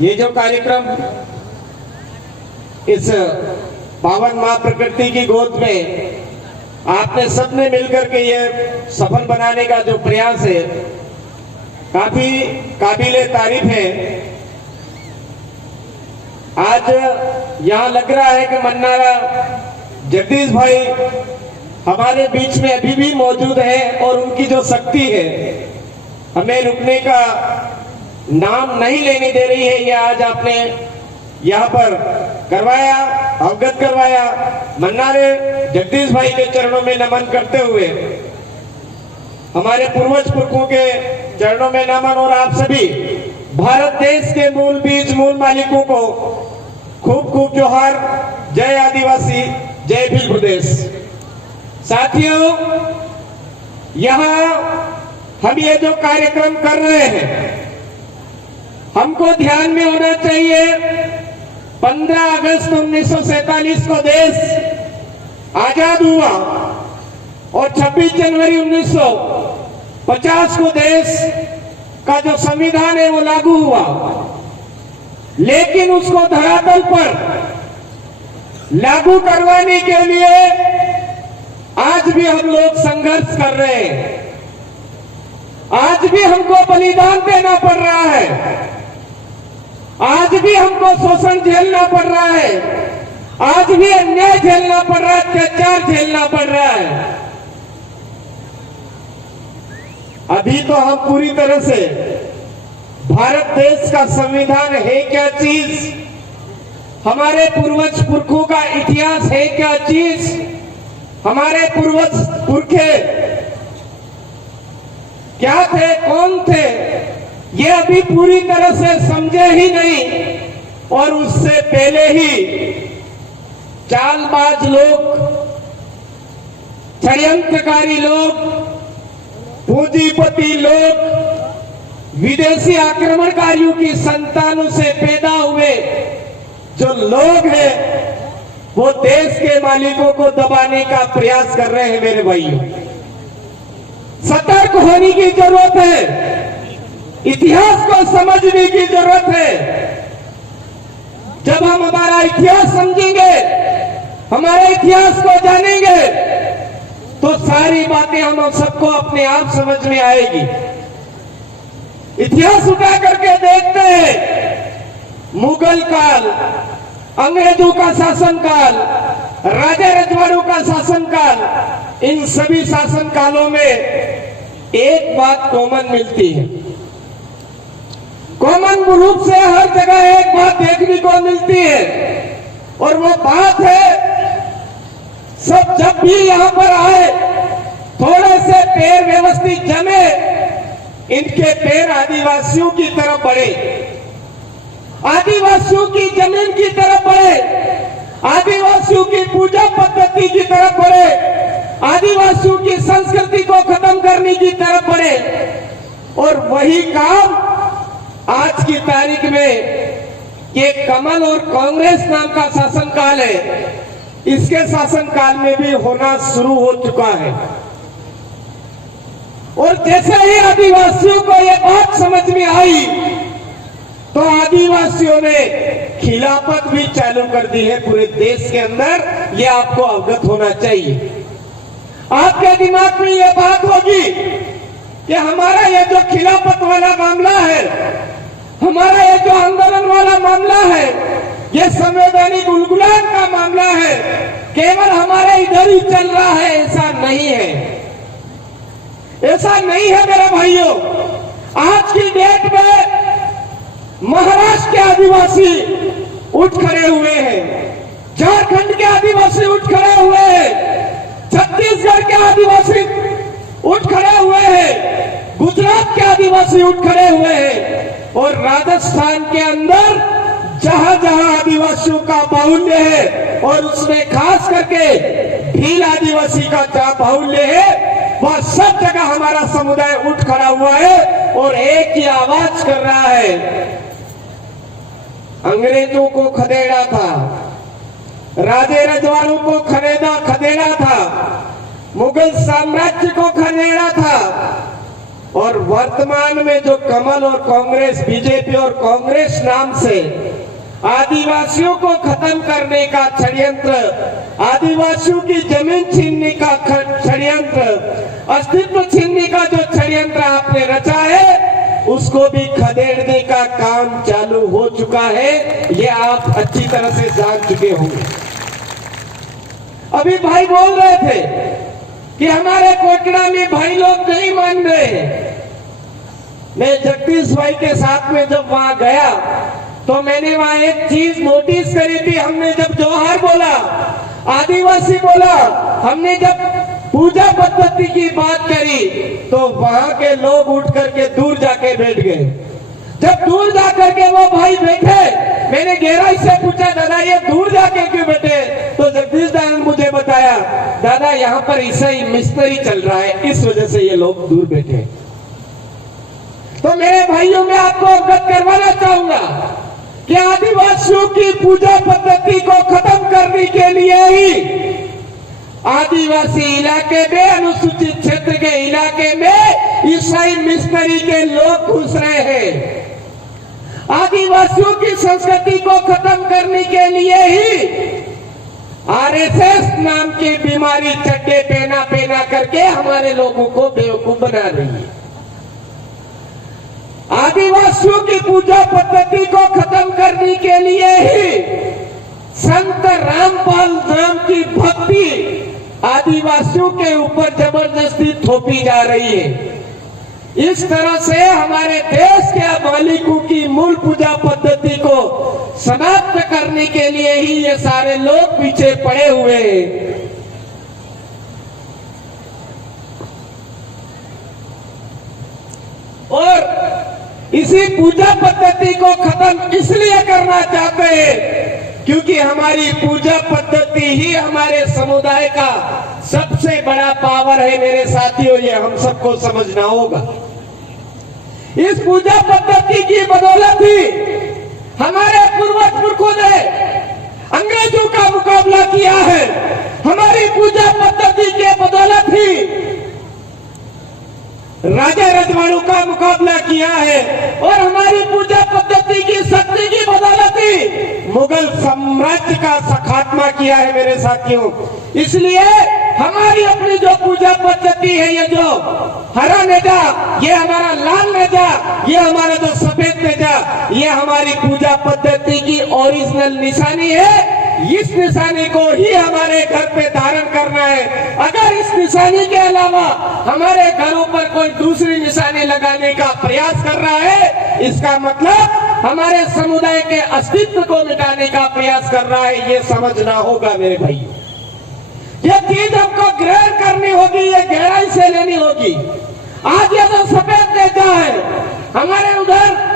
ये जो कार्यक्रम इस पावन मां प्रकृति की गोद में आपने सबने मिलकर के ये सफल बनाने का जो प्रयास है, काफी काबिले तारीफ है। आज यहाँ लग रहा है कि मन्नारा जगदीश भाई हमारे बीच में अभी भी मौजूद है और उनकी जो शक्ति है हमें रुकने का नाम नहीं लेने दे रही है। ये आज आपने यहाँ पर करवाया, अवगत करवाया। मन्नारे जगदीश भाई के चरणों में नमन करते हुए, हमारे पूर्वज पुरखों के चरणों में नमन, और आप सभी भारत देश के मूल बीज मूल मालिकों को खूब खूब जोहार। जय आदिवासी, जय भील प्रदेश। साथियों, यहाँ हम ये जो कार्यक्रम कर रहे हैं, हमको ध्यान में होना चाहिए 15 अगस्त 1947 को देश आजाद हुआ और 26 जनवरी 1950 को देश का जो संविधान है वो लागू हुआ। लेकिन उसको धरातल पर लागू करवाने के लिए आज भी हम लोग संघर्ष कर रहे हैं। आज भी हमको बलिदान देना पड़ रहा है, आज भी हमको शोषण झेलना पड़ रहा है, आज भी अन्याय झेलना पड़ रहा है, अत्याचार झेलना पड़ रहा है। अभी तो हम पूरी तरह से भारत देश का संविधान है क्या चीज, हमारे पूर्वज पुरखों का इतिहास है क्या चीज, हमारे पूर्वज पुरखे क्या थे, कौन थे, ये अभी पूरी तरह से समझे ही नहीं। और उससे पहले ही चालबाज लोग, षड्यंत्रकारी लोग, पूंजीपति लोग, विदेशी आक्रमणकारियों की संतानों से पैदा हुए जो लोग हैं, वो देश के मालिकों को दबाने का प्रयास कर रहे हैं। मेरे भाइयों, सतर्क होने की जरूरत है, इतिहास को समझने की जरूरत है। जब हम हमारा इतिहास समझेंगे, हमारे इतिहास को जानेंगे, तो सारी बातें हम सबको अपने आप समझ में आएगी। इतिहास उठा करके देखते हैं, मुगल काल, अंग्रेजों का शासन काल, राजा रजवाड़ों का शासन काल, इन सभी शासन कालों में एक बात कॉमन मिलती है। कॉमन रूप से हर जगह एक बात देखने को मिलती है, और वो बात है, सब जब भी यहां पर आए, थोड़े से पैर व्यवस्थित जमे, इनके पैर आदिवासियों की तरफ बढ़े, आदिवासियों की जमीन की तरफ बढ़े, आदिवासियों की पूजा पद्धति की तरफ बढ़े, आदिवासियों की संस्कृति को खत्म करने की तरफ बढ़े। और वही काम आज की तारीख में ये कमल और कांग्रेस नाम का शासनकाल है, इसके शासनकाल में भी होना शुरू हो चुका है। और जैसे ही आदिवासियों को ये बात समझ में आई, तो आदिवासियों ने खिलाफत भी चालू कर दी है पूरे देश के अंदर। ये आपको अवगत होना चाहिए। आपके दिमाग में ये बात होगी कि हमारा ये जो खिलाफत वाला मामला है, हमारा ये जो आंदोलन वाला मामला है, ये संवैधानिक गुलगुलान का मामला है, केवल हमारे इधर ही चल रहा है। ऐसा नहीं है, ऐसा नहीं है मेरे भाइयों। आज की डेट में महाराष्ट्र के आदिवासी उठ खड़े हुए हैं, झारखंड के आदिवासी उठ खड़े हुए हैं, छत्तीसगढ़ के आदिवासी उठ खड़े हुए हैं, गुजरात के आदिवासी उठ खड़े हुए हैं, और राजस्थान के अंदर जहां जहां आदिवासियों का बाहुल्य है, और उसमें खास करके भील आदिवासी का जहां बाहुल्य है, वह सब जगह हमारा समुदाय उठ खड़ा हुआ है और एक ही आवाज कर रहा है। अंग्रेजों को खदेड़ा था, राजे रजवाड़ों को खदेड़ा था, मुगल साम्राज्य को खदेड़ा था, और वर्तमान में जो कमल और कांग्रेस, बीजेपी और कांग्रेस नाम से आदिवासियों को खत्म करने का षड्यंत्र, आदिवासियों की जमीन छीनने का षड्यंत्र, अस्तित्व छीनने का जो षड्यंत्र आपने रचा है, उसको भी खदेड़ने का काम चालू हो चुका है। ये आप अच्छी तरह से जान चुके होंगे। अभी भाई बोल रहे थे कि हमारे कोटड़ा में भाई लोग नहीं मान रहे। मैं जगदीश भाई के साथ में जब वहां गया तो मैंने वहां एक चीज नोटिस करी थी। हमने जब जोहार बोला, आदिवासी बोला, हमने जब पूजा पद्धति की बात करी, तो वहां के लोग उठ करके दूर जाके बैठ गए। जब दूर जाकर के वो भाई बैठे, मैंने गहराई से पूछा, दादा ये दूर जाके क्यों बैठे? तो जगदीश दादा ने मुझे बताया, दादा यहाँ पर ईसाई मिस्त्री चल रहा है, इस वजह से ये लोग दूर बैठे। तो मेरे भाइयों, मैं आपको अवगत करवाना चाहूंगा कि आदिवासियों की पूजा पद्धति को खत्म करने के लिए ही आदिवासी इलाके में, अनुसूचित क्षेत्र के इलाके में ईसाई मिशनरी के लोग घुस रहे हैं। आदिवासियों की संस्कृति को खत्म करने के लिए ही आरएसएस नाम की बीमारी चड्डे पहना पहना करके हमारे लोगों को बेवकूफ बना रही है। आदिवासियों की पूजा पद्धति को खत्म करने के लिए ही संत रामपाल नाम की भक्ति आदिवासियों के ऊपर जबरदस्ती थोपी जा रही है। इस तरह से हमारे देश के मालिकों की मूल पूजा पद्धति को समाप्त करने के लिए ही ये सारे लोग पीछे पड़े हुए हैं। और इसी पूजा पद्धति को खत्म इसलिए करना चाहते हैं क्योंकि हमारी पूजा पद्धति ही हमारे समुदाय का सबसे बड़ा पावर है। मेरे साथियों, ये हम सबको समझना होगा। इस पूजा पद्धति की बदौलत ही हमारे पूर्वज पुरखों ने अंग्रेजों का मुकाबला किया है। हमारी पूजा पद्धति के बदौलत ही राजा रजवाड़ों का मुकाबला किया है और हमारी पूजा पद्धति की शक्ति की बदौलत ही मुगल साम्राज्य का खात्मा किया है। मेरे साथियों, इसलिए हमारी अपनी जो पूजा पद्धति है, ये जो हरा नेजा, ये हमारा लाल नेजा, ये हमारा जो सफेद नेजा, ये हमारी पूजा पद्धति की ओरिजिनल निशानी है। इस निशानी को ही हमारे घर पे धारण करना है। अगर इस निशानी के अलावा हमारे घरों पर कोई दूसरी निशानी लगाने का प्रयास कर रहा है, इसका मतलब हमारे समुदाय के अस्तित्व को मिटाने का प्रयास कर रहा है। ये समझना होगा मेरे भाई। ये चीज हमको ग्रहण करनी होगी, ये गहराई से लेनी होगी। आज ये जो सफेद नेता है, हमारे उधर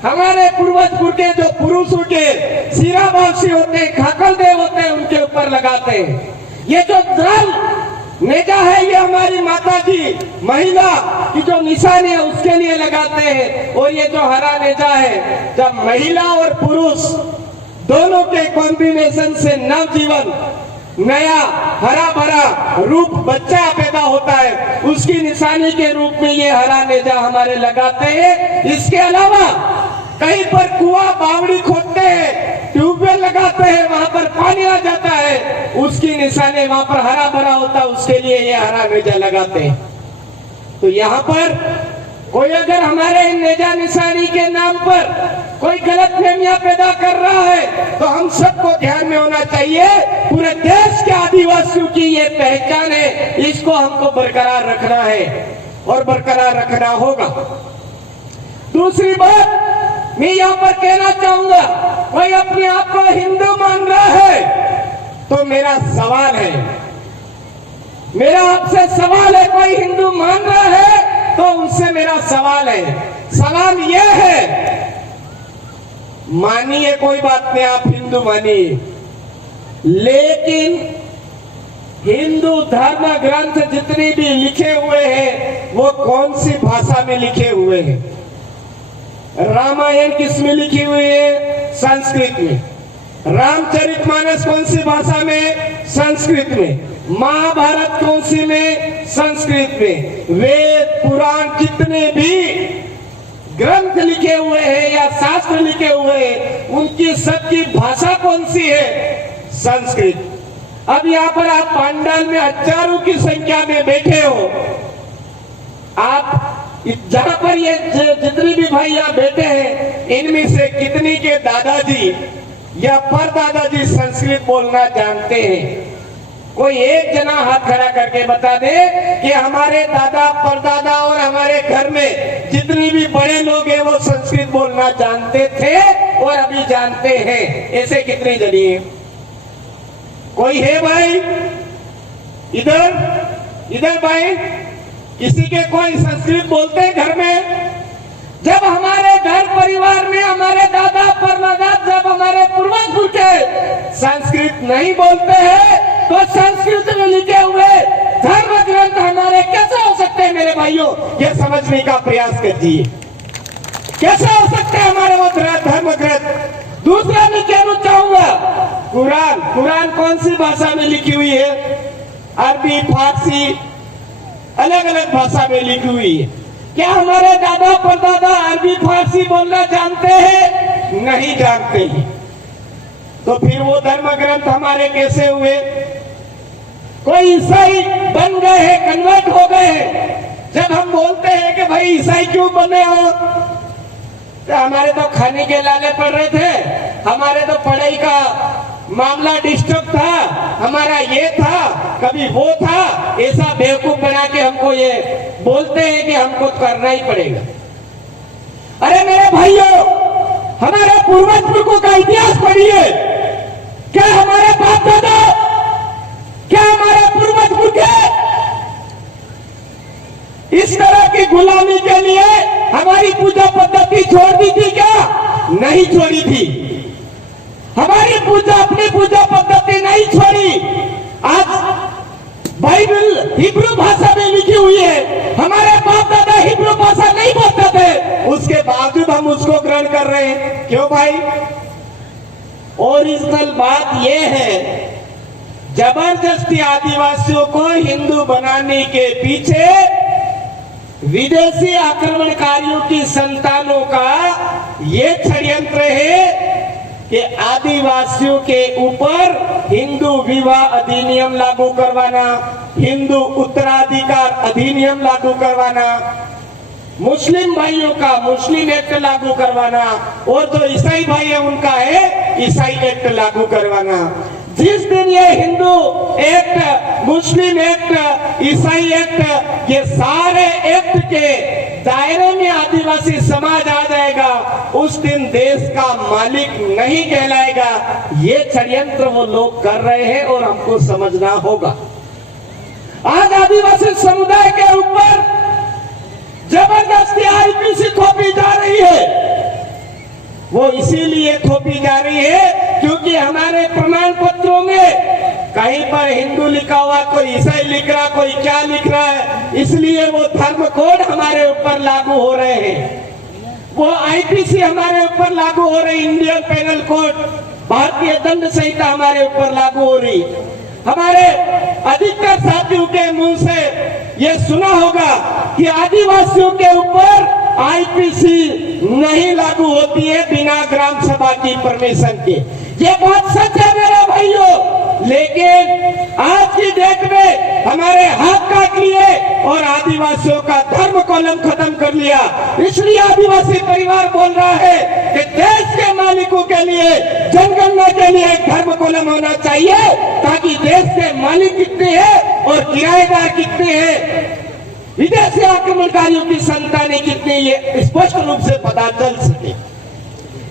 हमारे पूर्वज के जो पुरुषों के सिराबासी होते हैं, खाकल देव होते हैं, उनके ऊपर लगाते हैं। ये जो लाल नेजा है, ये हमारी माता जी, महिला की जो निशानी है, उसके लिए लगाते हैं। और ये जो हरा नेजा है, जब महिला और पुरुष दोनों के कॉम्बिनेशन से नवजीवन, नया हरा भरा रूप बच्चा पैदा होता है, उसकी निशानी के रूप में ये हरा नेजा हमारे लगाते हैं। इसके अलावा कहीं पर कुआं बावड़ी खोदते हैं, ट्यूबवेल लगाते हैं, वहां पर पानी आ जाता है, उसकी निशानी वहां पर हरा भरा होता है, उसके लिए ये हरा नेजा लगाते हैं। तो यहाँ पर कोई अगर हमारे इन नेजा निशानी के नाम पर कोई गलतफहमियां पैदा कर रहा है, तो हम सबको ध्यान में होना चाहिए। पूरे देश के आदिवासियों की ये पहचान है, इसको हमको बरकरार रखना है और बरकरार रखना होगा। दूसरी बात मैं यहाँ पर कहना चाहूंगा, कोई अपने आप को हिंदू मान रहा है, तो मेरा सवाल है, मेरा आपसे सवाल है, कोई हिंदू मान रहा है तो उनसे मेरा सवाल है, सवाल यह है, मानिए कोई बात नहीं, आप हिंदू मानिए, लेकिन हिंदू धर्म ग्रंथ जितने भी लिखे हुए हैं वो कौन सी भाषा में लिखे हुए हैं? रामायण किस में लिखी हुई है? संस्कृत में। रामचरितमानस कौन सी भाषा में? संस्कृत में। महाभारत कौन सी में? संस्कृत में। वेद पुराण जितने भी ग्रंथ लिखे हुए हैं या शास्त्र लिखे हुए हैं, उनकी सबकी भाषा कौन सी है? संस्कृत। अब यहाँ पर आप पंडाल में हजारों की संख्या में बैठे हो, आप जहां पर ये जितने भी भाई यहाँ बैठे हैं, इनमें से कितनी के दादाजी या परदादाजी संस्कृत बोलना जानते हैं? कोई एक जना हाथ खड़ा करके बता दे कि हमारे दादा परदादा और हमारे घर में जितनी भी बड़े लोग हैं वो संस्कृत बोलना जानते थे और अभी जानते हैं। ऐसे कितनी जनी है? कोई है भाई? इधर भाई, किसी के कोई संस्कृत बोलते हैं घर में? जब हमारे घर परिवार में हमारे दादा परदादा, जब हमारे पूर्वज के संस्कृत नहीं बोलते हैं, तो संस्कृत में लिखे हुए धर्म ग्रंथ हमारे कैसे हो सकते हैं? मेरे भाइयों, ये समझने का प्रयास कीजिए, कैसे हो सकते हैं हमारे वो धर्म ग्रंथ? दूसरा मैं कहना चाहूंगा, कुरान कौन सी भाषा में लिखी हुई है? अरबी, फारसी, अलग अलग भाषा में लिखी हुई है। क्या हमारे दादा परदादा अरबी फारसी बोलना जानते हैं? नहीं जानते हैं। तो फिर वो धर्म ग्रंथ हमारे कैसे हुए? कोई ईसाई बन गए हैं, कन्वर्ट हो गए हैं। जब हम बोलते हैं कि भाई ईसाई क्यों बने हो, तो हमारे तो खाने के लाले पड़ रहे थे, हमारे तो पढ़ाई का मामला डिस्टर्ब था, हमारा ये था, कभी वो था, ऐसा बेवकूफ बना के हमको ये बोलते हैं कि हमको करना ही पड़ेगा। अरे मेरे भाइयों, हमारे पूर्वज का इतिहास पढ़िए। क्या हमारे बाप दादा, क्या हमारे पूर्वज इस तरह की गुलामी के लिए हमारी पूजा पद्धति छोड़ दी थी क्या? नहीं छोड़ी थी। हमारी पूजा, अपनी पूजा पद्धति नहीं छोड़ी। आज बाइबल हिब्रू भाषा में लिखी हुई है, हमारे बाप दादा हिब्रू भाषा नहीं बोलते थे, उसके बावजूद हम उसको ग्रहण कर रहे हैं। क्यों भाई? ओरिजिनल बात यह है, जबरदस्ती आदिवासियों को हिंदू बनाने के पीछे विदेशी आक्रमणकारियों की संतानों का ये षड्यंत्र है कि आदिवासियों के ऊपर हिंदू विवाह अधिनियम लागू करवाना, हिंदू उत्तराधिकार अधिनियम लागू करवाना, मुस्लिम भाइयों का मुस्लिम एक्ट लागू करवाना, और जो ईसाई भाई है उनका है ईसाई एक्ट लागू करवाना। जिस दिन ये हिंदू एक्ट, मुस्लिम एक्ट, ईसाई एक्ट, ये सारे एक्ट के दायरे में आदिवासी समाज आ जाएगा, उस दिन देश का मालिक नहीं कहलाएगा। ये षड्यंत्र वो लोग कर रहे हैं और हमको समझना होगा। आज आदिवासी समुदाय के ऊपर जबरदस्ती आईपीसी थोपी जा रही है। वो इसीलिए थोपी जा रही है क्योंकि हमारे प्रमाण पत्रों में कहीं पर हिंदू लिखा हुआ, कोई ईसाई लिख रहा, कोई क्या लिख रहा है, इसलिए वो धर्म कोड हमारे ऊपर लागू हो रहे हैं। वो आईपीसी हमारे ऊपर लागू हो रही, इंडियन पेनल कोड, भारतीय दंड संहिता हमारे ऊपर लागू हो रही। हमारे अधिकतर साथियों के मुंह से ये सुना होगा कि आदिवासियों के ऊपर आईपीसी नहीं लागू होती है बिना ग्राम सभा की परमिशन के। ये बात सच है मेरे भाइयों, लेकिन आज की डेट में हमारे हाथ काट लिए और आदिवासियों का धर्म कॉलम खत्म कर लिया। इसलिए आदिवासी परिवार बोल रहा है कि देश के मालिकों के लिए, जनगणना के लिए एक धर्म कॉलम होना चाहिए, ताकि देश के मालिक कितने हैं और किराएदार कितने हैं, विदेशी आक्रमणकारियों की संतानें कितनी, ये स्पष्ट रूप से पता चल सके।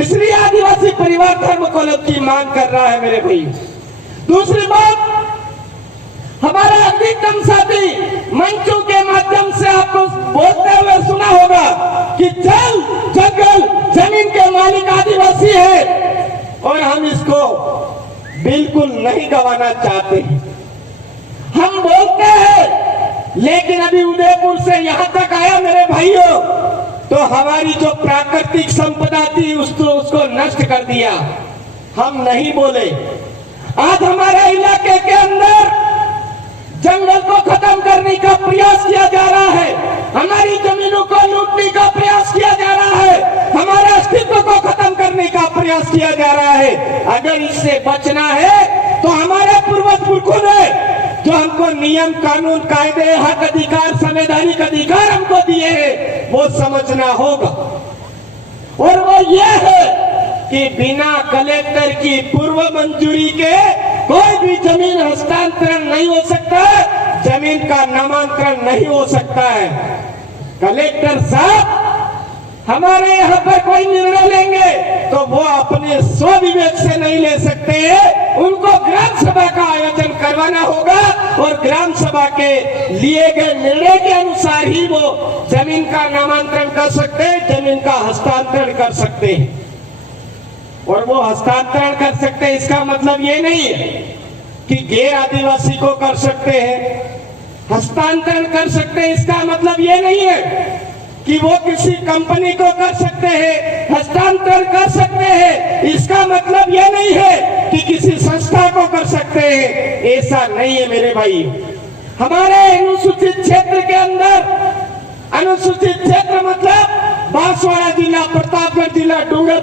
इसलिए आदिवासी परिवार धर्म कॉलम की मांग कर रहा है मेरे भाई। दूसरी बात, हमारा अधिकतम साथी मंचों के माध्यम से आपको बोलते हुए सुना होगा कि जल, जंगल, जमीन के मालिक आदिवासी है और हम इसको बिल्कुल नहीं गंवाना चाहते। हम बोलते हैं, लेकिन अभी उदयपुर से यहां तक आया मेरे भाइयों, तो हमारी जो प्राकृतिक संपदा थी उसको नष्ट कर दिया। हम नहीं बोले। आज हमारे इलाके के अंदर जंगल को खत्म करने का प्रयास किया जा रहा है, हमारी जमीनों को लूटने का प्रयास किया जा रहा है, हमारे अस्तित्व को खत्म करने का प्रयास किया जा रहा है। अगर इससे बचना है तो हमारे पूर्वज पुरखों ने जो हमको नियम कानून कायदे हक अधिकार संवैधानिक अधिकार हमको दिए हैं वो समझना होगा। और वो ये है कि बिना कलेक्टर की पूर्व मंजूरी के कोई भी जमीन हस्तांतरण नहीं हो सकता, जमीन का नामांतरण नहीं हो सकता है। कलेक्टर साहब हमारे यहाँ पर कोई निर्णय लेंगे तो वो अपने स्वविवेक से नहीं ले सकते हैं, उनको ग्राम सभा का आयोजन करवाना होगा और ग्राम सभा के लिए गए निर्णय के अनुसार ही वो जमीन का नामांतरण कर सकते हैं, जमीन का हस्तांतरण कर सकते हैं। और वो हस्तांतरण कर सकते हैं इसका मतलब ये नहीं है कि गैर आदिवासी को कर सकते हैं, हस्तांतरण कर सकते हैं इसका मतलब ये नहीं है कि वो किसी कंपनी को कर सकते हैं, हस्तांतरण कर सकते हैं इसका मतलब ये नहीं है कि किसी संस्था को कर सकते हैं, ऐसा नहीं है मेरे भाई। हमारे अनुसूचित क्षेत्र के अंदर, अनुसूचित क्षेत्र मतलब बांसवाड़ा जिला, प्रतापगढ़ जिला, डूंगर